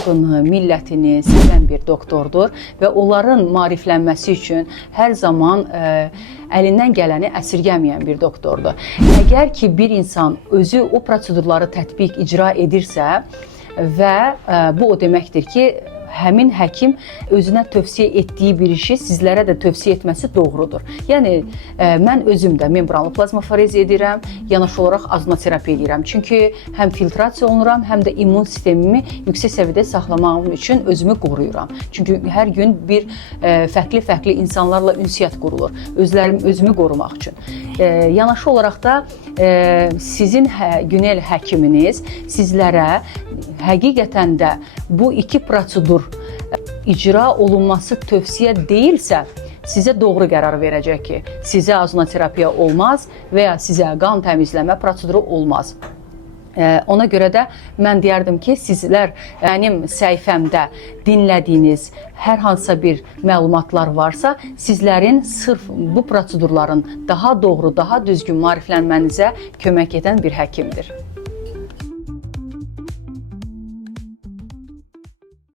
xalqını, millətini sevən bir doktordur və onların maariflənməsi üçün hər zaman əlindən gələni əsirgəməyən bir doktordur. Əgər ki, bir insan özü o prosedurları tətbiq, icra edirsə və bu o deməkdir ki, həmin həkim özünə tövsiyə etdiyi bir işi sizlərə də tövsiyə etməsi doğrudur. Yəni, mən özüm də membranlı plazmaforez edirəm, yanaşı olaraq azoterapiya edirəm. Çünki həm filtrasiya olunuram, həm də immun sistemimi yüksək səviyyədə saxlamağım üçün özümü qoruyuram. Çünki hər gün bir fərqli insanlarla ünsiyyət qurulur, özümü qorumaq üçün. Yanaşı olaraq da sizin Günel həkiminiz sizlərə həqiqətən də bu iki prosedur icra olunması tövsiyə deyilsə, sizə doğru qərar verəcək ki, sizə azoterapiya olmaz və ya sizə qan təmizləmə proseduru olmaz. Ona görə də mən deyərdim ki, sizlər mənim səhifəmdə dinlədiyiniz hər hansısa bir məlumatlar varsa, sizlərin sırf bu prosedurların daha doğru, daha düzgün maariflənmənizə kömək edən bir həkimdir.